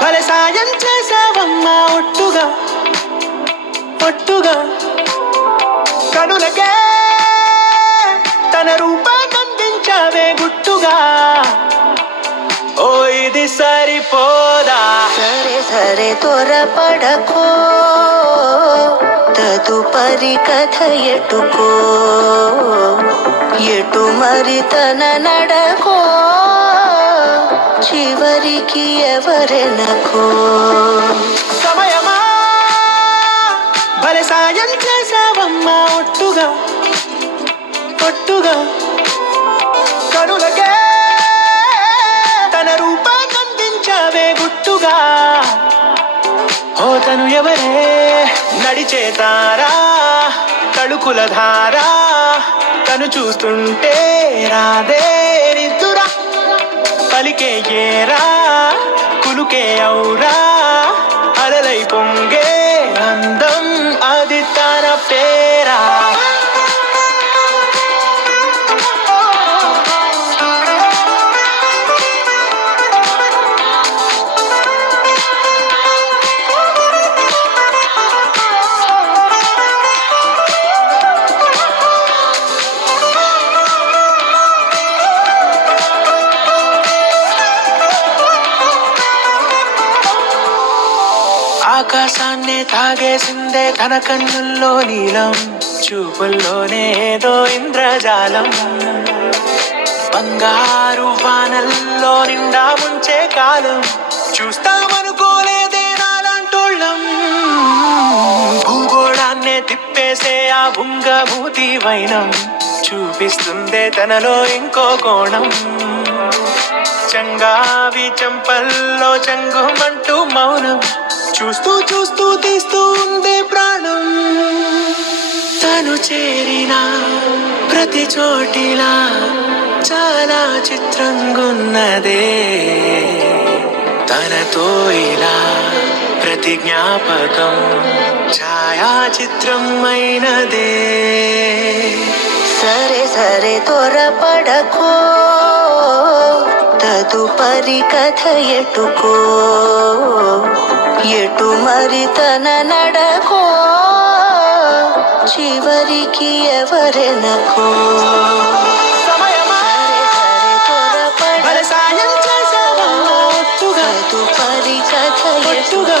భలే సాయం చేసావమ్మా ఒట్టుగా ఒట్టుగా కనులకే తన రూపాన్నందించావే గుట్టుగా ఓ ఇది సరిపోదా సరే సరే త్వరపడకో తదుపరి కథ ఎటుకో ఎటు మరి తన నడకో చివరికి ఎవరెనకో సమయమా భలే సాయం చేసావమ్మా ఒట్టుగా ఒట్టుగా కనులకే తన రూపాన్నందించావే గుట్టుగా ఓ తను ఎవరే నడిచేతారా తడుకుల ధారా తను చూస్తుంటే రాదే నిద్దురా పలికే ఏరా కులుకే ఔరా అలలై పొంగే అందం అది తన పేరా ఆకాశాన్నే తాగేసిందే తన కన్నుల్లో నీలం చూపుల్లోనే ఏదో ఇంద్రజాలం బంగారు వానల్లో నిండా ముంచే కాలం చూస్తామనుకోలేదే నాలాంటోళ్ళం భూగోళాన్నే తిప్పేసే ఆ భుంగభూతి వైనం చూపిస్తుందే తనలో ఇంకో కోణం చంగావి చంపల్లో చంగుమంటూ మౌనం చూస్తూ చూస్తూ తీస్తూ ఉందే ప్రాణం తను చేరిన ప్రతి చోటిలా చాలా చిత్రంగున్నదే తనతో ఇలా ప్రతి జ్ఞాపకం ఛాయాచిత్రం అయినదే సరే సరే త్వరపడకో తదుపరి కథ ఎటుకో ఎటు మరి తన నడకో చివరికి ఎవరెనకో సమయమా భలే సాయం చేసావమ్మా ఒట్టుగా తదుపరి కథ ఒట్టుగా ఎటుకో